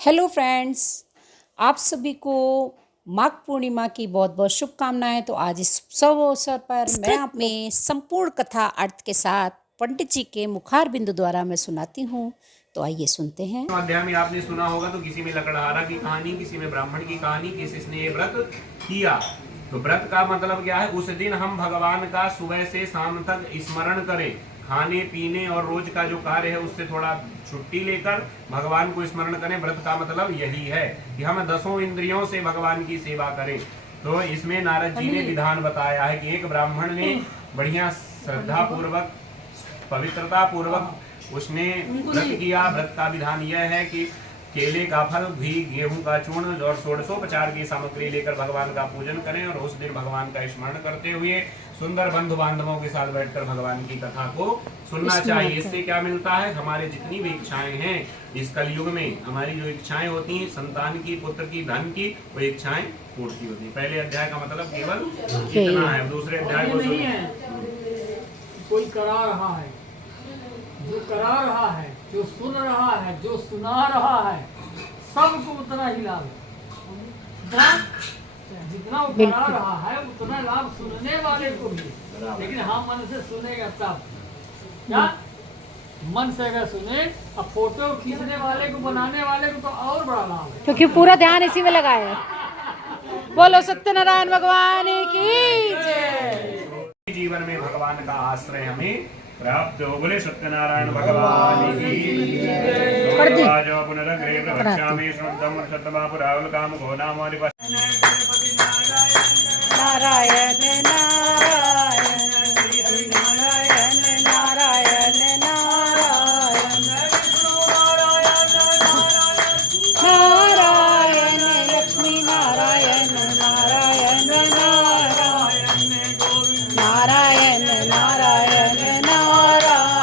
Hello friends, आप सभी को माघ पूर्णिमा की बहुत बहुत शुभकामनाएं। तो आज इस शुभ अवसर पर मैं आप में संपूर्ण कथा अर्थ के साथ पंडित जी के मुखार बिंदु द्वारा मैं सुनाती हूँ। तो आइए सुनते हैं। अध्याय में आपने सुना होगा तो किसी में लकड़हारा की कहानी, किसी में ब्राह्मण की कहानी, किसी ने व्रत किया। तो व्रत का मतलब क्या है? उस दिन हम भगवान का सुबह से शाम तक स्मरण करें, खाने पीने और रोज का जो कार्य है उससे थोड़ा छुट्टी लेकर भगवान को स्मरण करें। व्रत का मतलब यही है कि हम 10 इंद्रियों से भगवान की सेवा करें। तो इसमें नारद जी ने विधान बताया है कि एक ब्राह्मण ने बढ़िया श्रद्धा पूर्वक, पवित्रता पूर्वक उसने व्रत किया। व्रत का विधान यह है कि केले का फल, घी, गेहूं का चूर्ण और 16 की सामग्री लेकर भगवान का पूजन करें और उस दिन भगवान का स्मरण करते हुए सुंदर बंधु बांधवों के साथ बैठकर भगवान की कथा को सुनना चाहिए। इससे क्या मिलता है? हमारे जितनी भी इच्छाएं हैं इस कलयुग में, हमारी जो इच्छाएं होती हैं संतान की, पुत्र की, धन की, वो इच्छाएं पूर्ति होती है। पहले अध्याय का मतलब केवल इतना है। दूसरे अध्याय को कोई करा रहा है, जो करा रहा है, जो सुन रहा है, जो सुना रहा है, सबको उतना ही लाभ है। जितना वो करा रहा है उतना लाभ सुनने वाले को भी। लेकिन हम मन से सुनेगा तब क्या? मन से अगर सुने, अब फोटो खींचने वाले को, बनाने वाले को तो और बड़ा लाभ है, क्योंकि पूरा ध्यान इसी में लगा है। बोलो सत्यनारायण भगवान की जय। जीवन में भगवान का आश्रय हमें प्राप्त हो। बोले सत्यनारायण भगवान की जय। आज पुनरग्रे प्रवक्ष्यामि श्रद्धम सत्यमा पुरावल काम घोनाम नारायण नारायण नारायण नारायण नारायण लक्ष्मी नारायण नारायण नारायण नारायण नारायण नारायण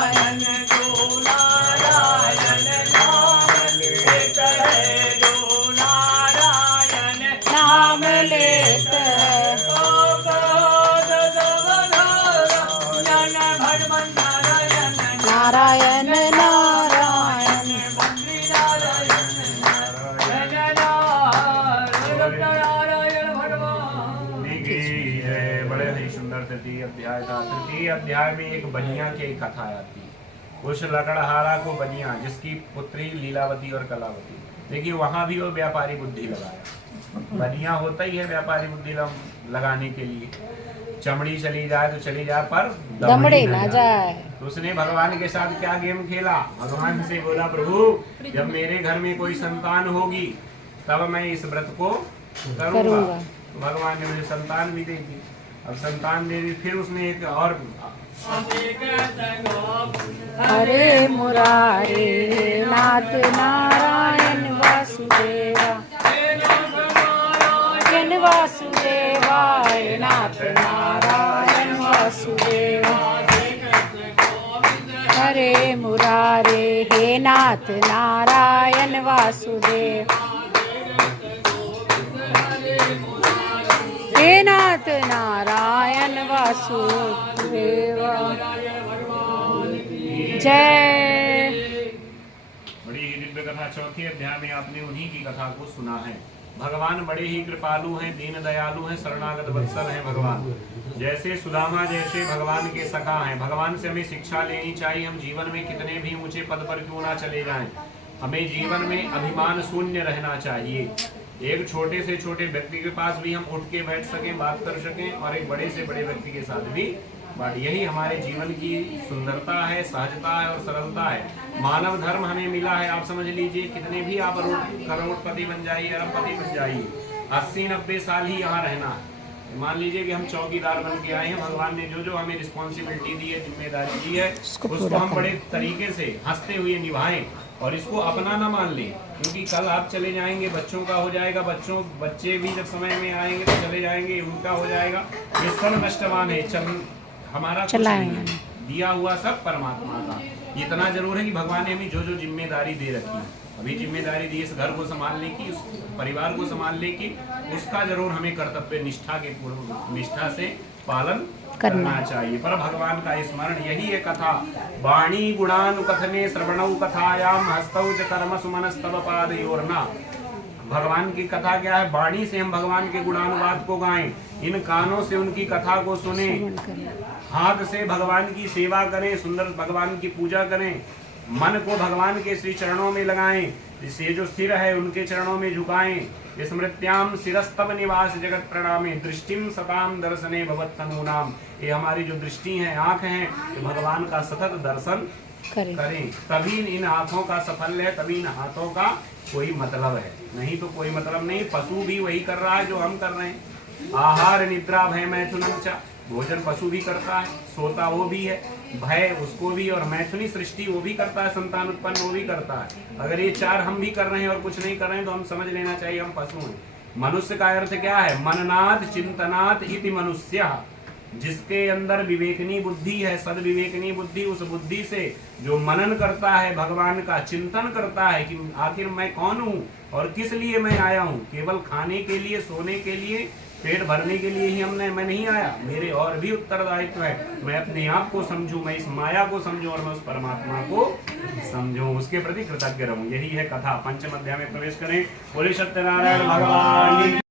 नाम लेत नारायण नारायण बड़े ही सुंदर तृतीय अध्याय था। तृतीय अध्याय में एक बनिया की कथा आती है। उस लकड़हारा को बनिया, जिसकी पुत्री लीलावती और कलावती, देखिए वहां भी वो व्यापारी बुद्धि लगाया। बनिया होता ही है व्यापारी बुद्धि लगाने के लिए। चमड़ी चली जाए तो चली जाए पर दमड़ी ना जाए। तो उसने भगवान के साथ क्या गेम खेला? भगवान से बोला, प्रभु जब मेरे घर में कोई संतान होगी तब मैं इस व्रत को करूंगा। तो भगवान ने मुझे संतान भी दे दी। अब संतान दे दी, फिर उसने एक और हरे मुरारे नाथ नारायण वासुदेवा वासुदेवाय नाथ नारायण वासुदेवा। हरे मुरारे हे नाथ नारायण वासुदेव, हे नाथ नारायण वासुदेवा। जय। बड़ी ही दिव्य कथा चौथे अध्याय में आपने उन्हीं की कथा को सुना है। भगवान बड़े ही कृपालु हैं, दीन दयालु हैं, शरणागत वत्सल हैं भगवान। जैसे सुदामा जैसे भगवान के सखा हैं। भगवान से हमें शिक्षा लेनी चाहिए। हम जीवन में कितने भी ऊंचे पद पर क्यों ना चले जाएं, हमें जीवन में अभिमान शून्य रहना चाहिए। एक छोटे से छोटे व्यक्ति के पास भी हम उठ के बैठ सकें, बात कर सकें, और एक बड़े से बड़े व्यक्ति के साथ भी बात। यही हमारे जीवन की सुंदरता है, सहजता है और सरलता है। मानव धर्म हमें मिला है। आप समझ लीजिए, कितने भी आप करोड़पति बन जाइए, अरबपति बन जाइए, 80-90 साल ही यहाँ रहना है। मान लीजिए कि हम चौकीदार बन के आए हैं। भगवान ने जो जो हमें रिस्पॉन्सिबिलिटी दी है, जिम्मेदारी दी है, उसको हम बड़े तरीके से हंसते हुए निभाएं और इसको अपना ना मान लें। क्योंकि कल आप चले जाएंगे, बच्चों का हो जाएगा, बच्चे भी जब समय में आएंगे तो चले जाएंगे, उनका हो जाएगा। ये सब नष्टवान है। हमारा कुछ नहीं है, दिया हुआ सब परमात्मा का। इतना जरूर है कि भगवान ने हमें जो जो जिम्मेदारी दे रखी है, अभी जिम्मेदारी दी इस घर को संभालने की, उस परिवार को संभालने की, उसका जरूर हमें कर्तव्य निष्ठा से पालन करना चाहिए। पर भगवान का स्मरण यही है कथा। वाणी गुणानुकथने श्रवणौ कथायाम हस्तौ च कर्म सुमनस्तव पादयोर्ना। भगवान की कथा क्या है? वाणी से हम भगवान के गुणानुवाद को गाएं, इन कानों से उनकी कथा को सुने, हाथ से भगवान की सेवा करें, सुंदर भगवान की पूजा करें, मन को भगवान के श्री चरणों में लगाएं, ये जो सिर है उनके चरणों में झुकाएं। स्मृत्याम शिरस्तव निवास जगत प्रणामे दृष्टिम सताम दर्शने भवत्तनूनाम। ये हमारी जो दृष्टि है, आंख है, तो भगवान का सतत दर्शन करें। तभी इन आंखों का सफल है, तभी इन हाथों का कोई मतलब है, नहीं तो कोई मतलब नहीं। पशु भी वही कर रहा है जो हम कर रहे हैं। आहार निद्रा भय मैथुनम च। भोजन पशु भी करता है, सोता वो भी है, भय उसको भी, और मैथुनी सृष्टि वो भी करता है, संतान उत्पन्न वो भी करता है। अगर ये चार हम भी कर रहे हैं और कुछ नहीं कर रहे हैं तो हम समझ लेना चाहिए हम पशु हैं। मनुष्य का अर्थ क्या है? मननाद चिंतनाद इति मनुष्य। जिसके अंदर विवेकनी बुद्धि है, सदविवेकनी बुद्धि, उस बुद्धि से जो मनन करता है, भगवान का चिंतन करता है कि आखिर मैं कौन हूँ और किस लिए मैं आया हूँ। केवल खाने के लिए, सोने के लिए, पेट भरने के लिए ही मैं नहीं आया, मेरे और भी उत्तरदायित्व है। मैं अपने आप को समझूं, मैं इस माया को समझूं और मैं उस परमात्मा को समझूं, उसके प्रति कृतज्ञ रहूं। यही है कथा। पंचम अध्याय में प्रवेश करें। बोले सत्यनारायण भगवान की।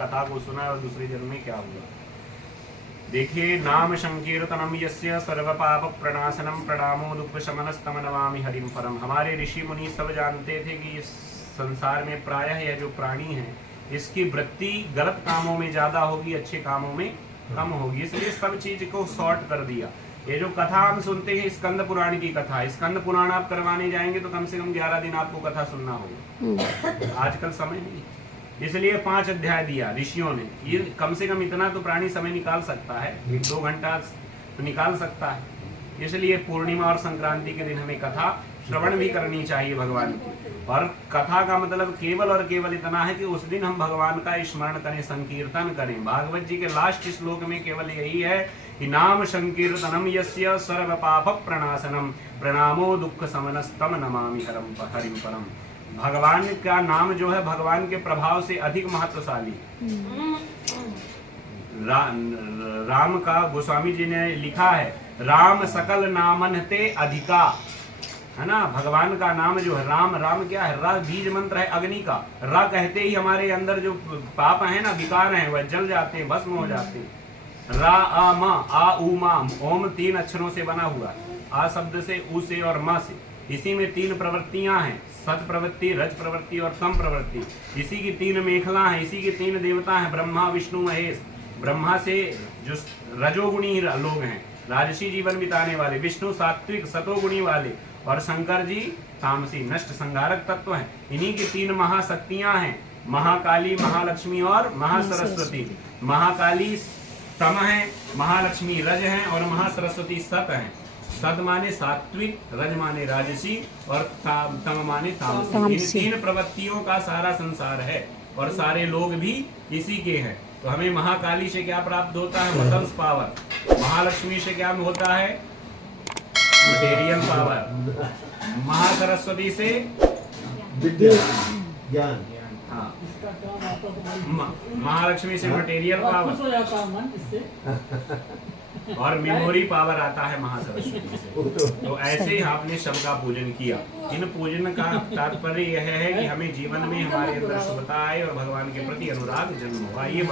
कथा को सुना और दूसरे जन्म में क्या हुआ। देखिए, नाम संकीर्तनम यस्य सर्व पाप प्रणाशनम प्रणामो दुख शमनस्तम नमामि हरिम परम। हमारे ऋषि मुनि सब जानते थे कि इस संसार में प्रायः यह जो प्राणी है, इसकी वृत्ति गलत कामों में ज्यादा होगी, अच्छे कामों में कम होगी, इसलिए सब चीज को सॉर्ट कर दिया। ये जो कथा हम सुनते हैं, स्कंद पुराण की कथा, स्कंद पुराण आप करवाने जाएंगे तो कम से कम 11 दिन आपको कथा सुनना होगा। आजकल समय नहीं, इसलिए 5 अध्याय दिया ऋषियों ने। ये कम से कम इतना तो प्राणी समय निकाल सकता है, 1-2 घंटा तो निकाल सकता है। इसलिए पूर्णिमा और संक्रांति के दिन हमें कथा श्रवण भी करनी चाहिए भगवान की। और कथा का मतलब केवल और केवल इतना है कि उस दिन हम भगवान का स्मरण करें, संकीर्तन करें। भागवत जी के लास्ट श्लोक में केवल यही है कि नाम संकीर्तनम यस्य सर्व पाप प्रणाशनम प्रणामो दुख समनस्तम नमामि हरिम परम। भगवान का नाम जो है भगवान के प्रभाव से अधिक महत्वशाली। राम का गोस्वामी जी ने लिखा है, राम सकल नामन ते अधिका, है ना। भगवान का नाम जो है राम, राम क्या है? र बीज मंत्र है अग्नि का। र कहते ही हमारे अंदर जो पाप है ना, विकार हैं, वह जल जाते हैं, भस्म हो जाते हैं। रा आ मा, आ उ मा, ओम 3 अक्षरों से बना हुआ। आ शब्द से, उ से और मा से। इसी में 3 प्रवृत्तियां हैं, सत प्रवृत्ति, रज प्रवृत्ति और तम प्रवृत्ति। इसी की 3 मेखला हैं, इसी के 3 देवता हैं, ब्रह्मा विष्णु महेश। ब्रह्मा से जो रजोगुणी लोग हैं, राजसी जीवन बिताने वाले, विष्णु सात्विक सतोगुणी वाले, और शंकर जी तामसी नष्ट संहारक तत्व हैं। इन्हीं की 3 महाशक्तियां हैं, महाकाली, महालक्ष्मी और महासरस्वती। महाकाली तम है, महालक्ष्मी रज हैं और महासरस्वती सत हैं। सत माने सात्विक, रज माने राजसी और तम माने तामसी। इन 3 प्रवृत्तियों का सारा संसार है और सारे लोग भी इसी के हैं। तो हमें महाकाली से क्या प्राप्त होता है? Muscles power. महालक्ष्मी से क्या होता है? Material power. महासरस्वती से विद्या ज्ञान। हाँ, महालक्ष्मी से मटेरियल पावर। खुश हो जाता है मन इससे। और मेमोरी पावर आता है महासरस्वती से। तो ऐसे ही आपने शब्द का पूजन किया। इन पूजन का तात्पर्य यह है कि हमें जीवन में हमारे अंदर शुभता आए और भगवान के प्रति अनुराग जन्म होगा। ये